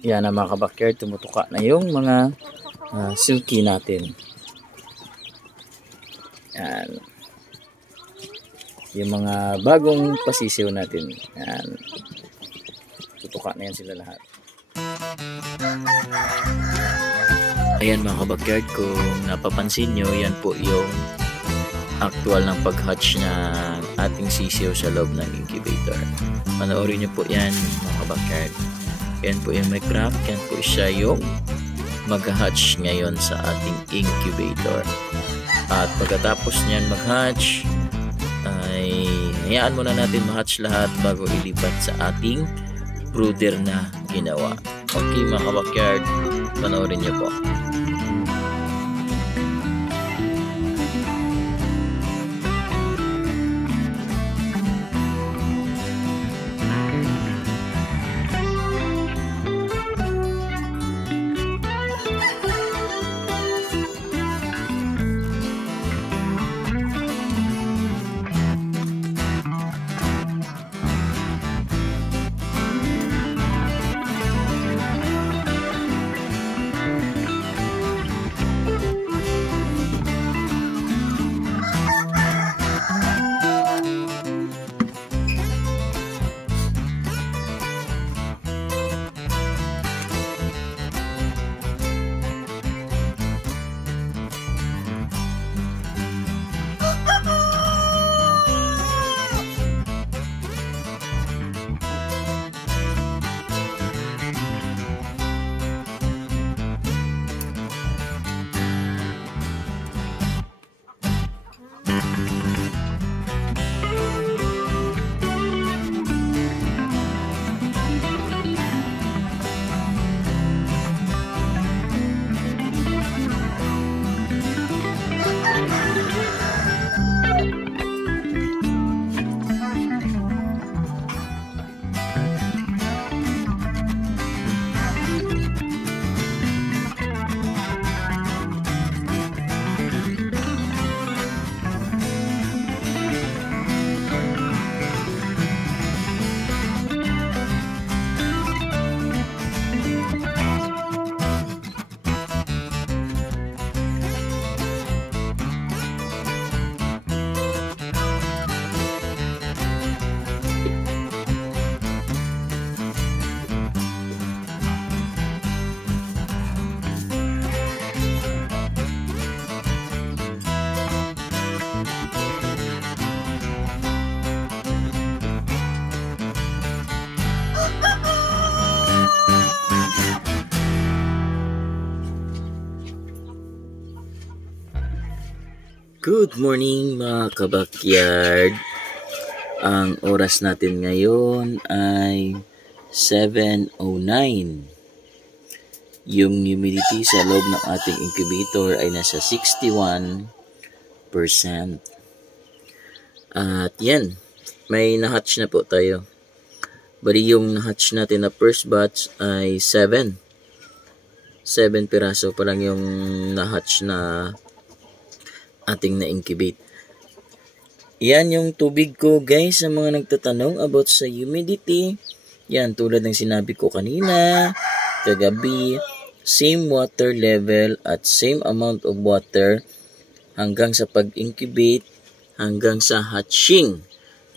Yan na mga kabakyard, tumutuka na yung mga ah, silky natin. Yan. Yung mga bagong pasisiw natin. Yan. Tutuka na yan sila lahat. Ayan mga kabakyard, kung napapansin nyo, yan po yung actual ng pag-hatch ng ating sisiw sa loob ng incubator. Panoorin nyo po yan mga kabakyard. Yan po yung may craft, yan po siya yung mag-hatch ngayon sa ating incubator. At pagkatapos niyan mag-hatch, ay hayaan muna natin ma-hatch lahat bago ilipat sa ating brooder na ginawa. Okay mga kabakyard, panoorin niyo po. Good morning mga kabakyard. Ang oras natin ngayon ay 7.09. Yung humidity sa loob ng ating incubator ay nasa 61%. At yan, may na-hatch na po tayo. Bali yung na-hatch natin na first batch ay 7. 7 piraso pa lang yung na-hatch na ating na-incubate. Yan yung tubig ko guys sa mga nagtatanong about sa humidity. Yan tulad ng sinabi ko kanina, kagabi, same water level at same amount of water hanggang sa pag-incubate hanggang sa hatching.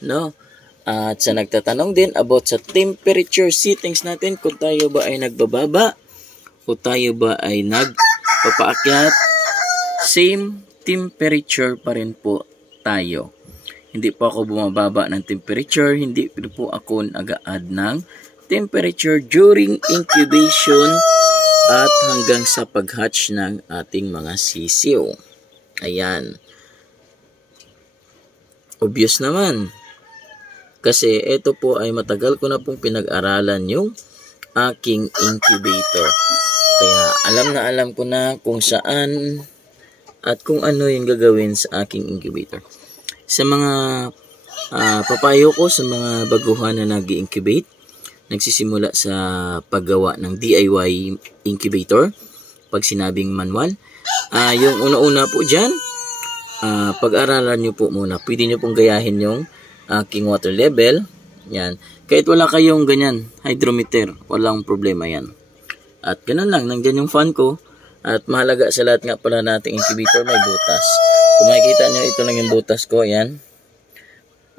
No? At sa nagtatanong din about sa temperature settings natin kung tayo ba ay nagbababa o tayo ba ay nagpapaakyat same temperature pa rin po tayo. Hindi po ako bumababa ng temperature, hindi po ako nag-add ng temperature during incubation at hanggang sa pag-hatch ng ating mga sisiw. Ayan. Obvious naman. Kasi ito po ay matagal ko na pong pinag-aralan yung aking incubator. Kaya alam na alam ko na kung saan at kung ano yung gagawin sa aking incubator. Sa mga ah, papayo ko sa mga baguhan na nag incubate nagsisimula sa paggawa ng DIY incubator, pag sinabing manual, ah yung una-una po dyan, ah, pag-aralan nyo po muna. Pwede nyo pong gayahin yung aking water level. Yan. Kahit wala kayong ganyan, hydrometer, walang problema yan. At ganun lang, nandyan yung fan ko. At mahalaga sa lahat nga pala nating incubator may butas. Kung makikita nyo, ito lang yung butas ko. Ayan.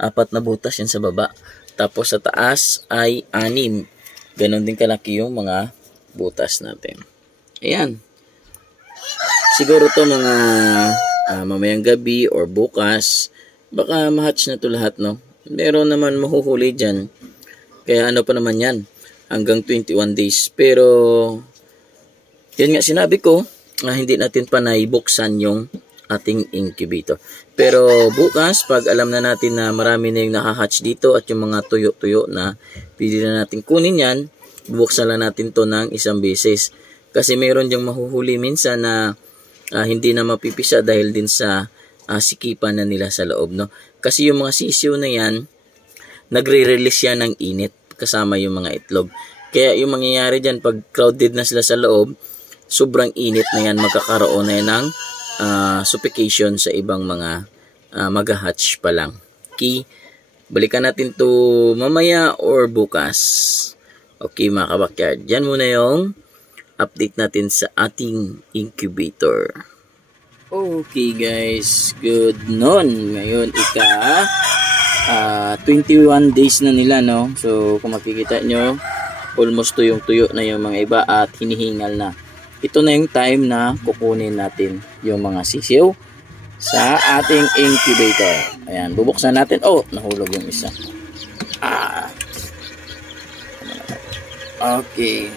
Apat na butas yan sa baba. Tapos sa taas ay anim. Ganon din kalaki yung mga butas natin. Ayan. Siguro to mga ah, mamayang gabi or bukas. Baka mahatch na to lahat, no? Meron naman mahuhuli dyan. Kaya ano pa naman yan? Hanggang 21 days. Pero, yun nga sinabi ko, ah, hindi natin pa naibuksan yung ating incubator. Pero bukas, pag alam na natin na marami na yung nakahatch dito at yung mga tuyo-tuyo na pwede na natin kunin yan, bubuksan lang natin to ng isang beses. Kasi meron diyang mahuhuli minsan na ah, hindi na mapipisa dahil din sa ah, sikipan na nila sa loob. No? Kasi yung mga sisiw na yan, nagre-release yan ng init kasama yung mga itlog. Kaya yung mangyayari dyan, pag crowded na sila sa loob, sobrang init na yan, magkakaroon na yan ng ah, suffocation sa ibang mga uh, mag-hatch pa lang. Okay, balikan natin to mamaya or bukas. Okay mga kabakyard, dyan muna yung update natin sa ating incubator. Okay guys, good noon. Ngayon ika ah, 21 days na nila no. So kung makikita nyo, almost tuyong tuyo na yung mga iba at hinihingal na. Ito na yung time na kukunin natin yung mga sisiw sa ating incubator. Ayan, bubuksan natin. Oh, nahulog yung isa. Ah. Okay.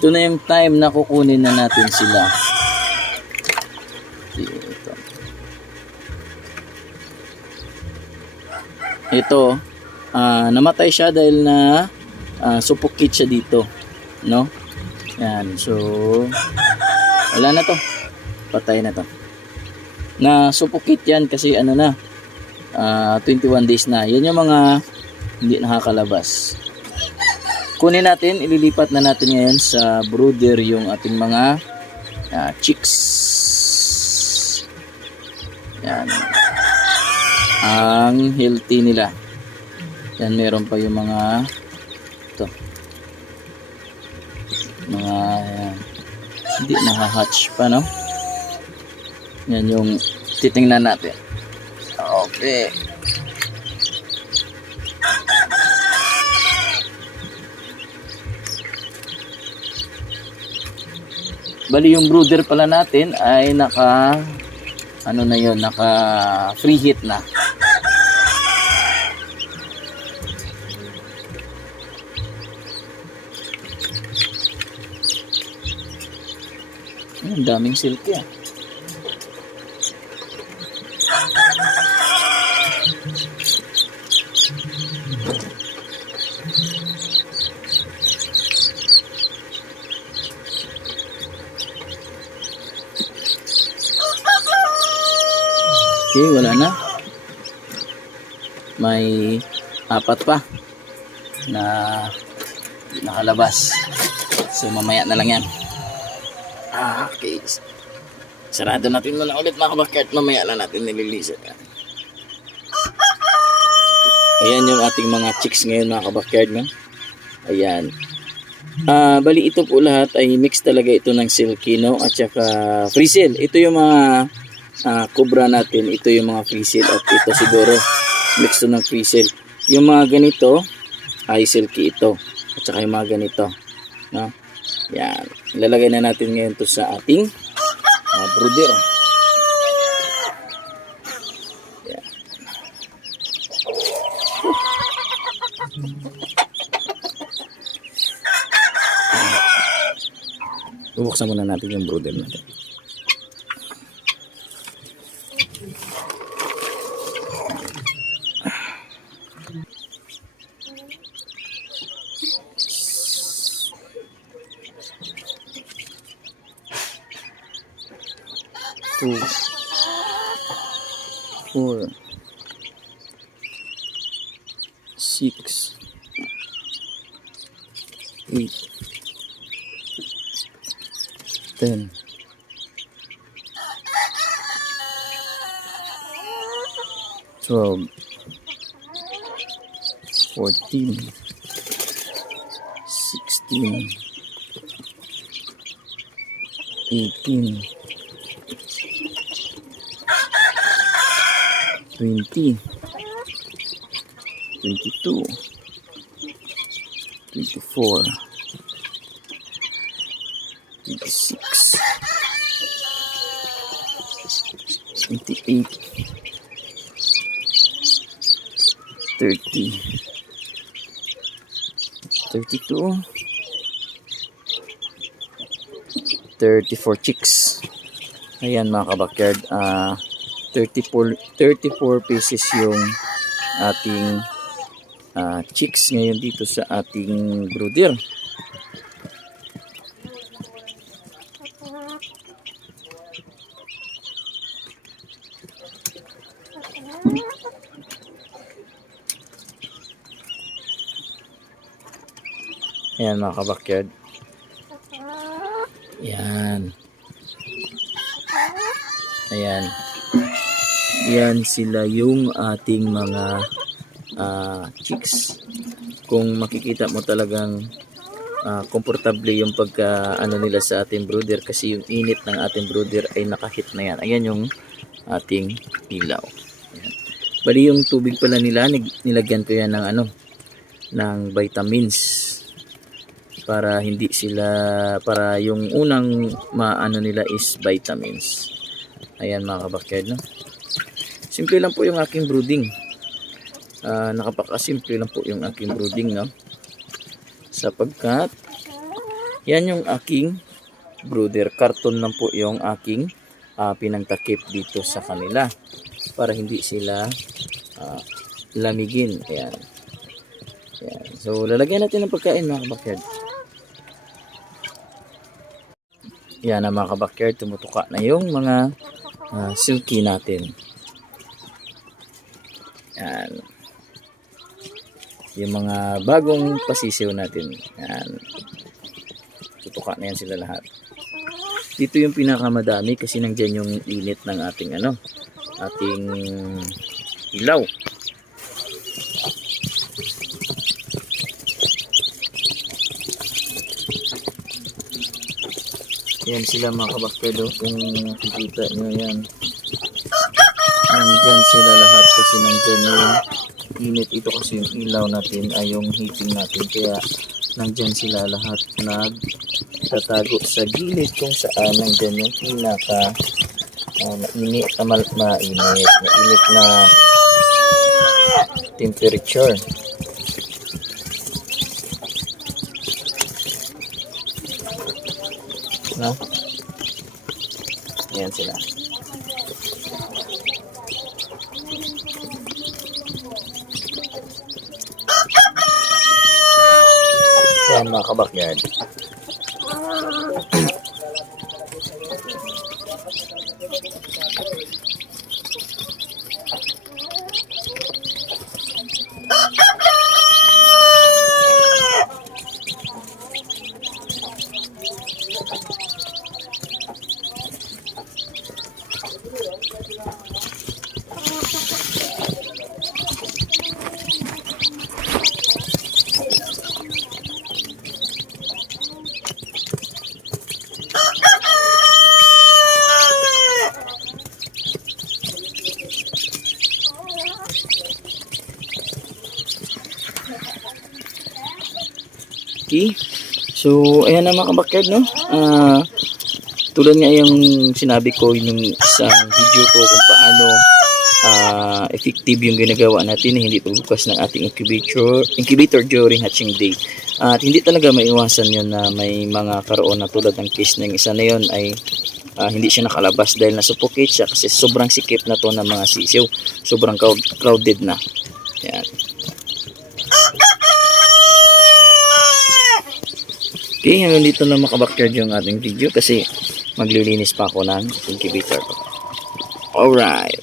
Ito na yung time na kukunin na natin sila. Ito. Ito, ah, namatay siya dahil na ah, suffocate siya dito. No? Yan, so wala na to. Patay na to. Na suffocate yan kasi ano na, ah, 21 days na. Yan yung mga hindi nakakalabas. Kunin natin, ililipat na natin ngayon sa brooder yung ating mga ah, chicks. Yan. Ang healthy nila. Yan, meron pa yung mga ito. Mga yan. Hindi nakahatch pa, no? Yan yung titingnan natin. Okay. Bali yung brooder pala natin ay naka ano na yon naka free hit na. Ang daming silky ah. Okay, wala na. May apat pa na nakalabas. So mamaya na lang yan. Ah, okay. Sarado natin muna ulit mga kabakart. Mamaya lang natin nililisan yan. Ayan yung ating mga chicks ngayon mga kabakart. No? Ayan. Ah, bali ito po lahat ay mix talaga ito ng silky no at saka frizzle. Ito yung mga ah, cobra natin. Ito yung mga frizzle at ito siguro mix to ng frizzle. Yung mga ganito ay silky ito at saka yung mga ganito. No? Yan. Ilalagay na natin ngayon to sa ating uh, brooder. Yan. Bubuksan muna natin yung brooder natin. Four, six, eight, ten, twelve, fourteen, 16 18 20 22 24 26 28 30 32 34 chicks. Ayan mga kabakyard ah 34 34 pieces yung ating ah, chicks ngayon dito sa ating brooder ayan mga kabakyard Yan. Ayan. Yan sila yung ating mga ah, chicks. Kung makikita mo talagang komportable yung pagka ano nila sa ating brooder kasi yung init ng ating brooder ay nakahit na yan. Ayan yung ating ilaw. Ayan. Bali yung tubig pala nila, nilagyan ko yan ng ano, ng vitamins para hindi sila para yung unang maano nila is vitamins ayan mga kabakyard no simple lang po yung aking brooding Ah, napakasimple lang po yung aking brooding no sapagkat yan yung aking brooder karton lang po yung aking ah, pinangtakip dito sa kanila para hindi sila ah, lamigin ayan Ayan. So, lalagyan natin ng pagkain mga kabakyard. Yan na mga kabakyard, tumutuka na yung mga ah, silky natin. Yan. Yung mga bagong pasisiw natin. Yan. Tutuka na yan sila lahat. Dito yung pinakamadami kasi nandyan yung init ng ating ano, ating ilaw. Yan sila mga kabakpedo kung nakikita nyo yan. Nandyan sila lahat kasi nandyan yung init ito kasi yung ilaw natin ay yung heating natin kaya nandyan sila lahat nagtatago sa gilid kung saan nandyan yung pinaka uh, mainit, uh, mal, mainit, mainit na temperature. No? Ayan sila. Ayan mga kabakyard. Okay. So, ayan na mga kabakyard, no? Ah, tulad nga yung sinabi ko yung isang video ko kung paano ah, effective yung ginagawa natin na hindi pagbukas ng ating incubator, incubator during hatching day. At hindi talaga maiwasan yun na may mga karoon na tulad ng case ng isa na yun ay ah, hindi siya nakalabas dahil nasuffocate siya kasi sobrang sikip na to ng mga sisiw. Sobrang crowd- crowded na. Yan. Okay, hanggang dito na makabakyard yung ating video kasi maglilinis pa ako ng incubator ko. Alright.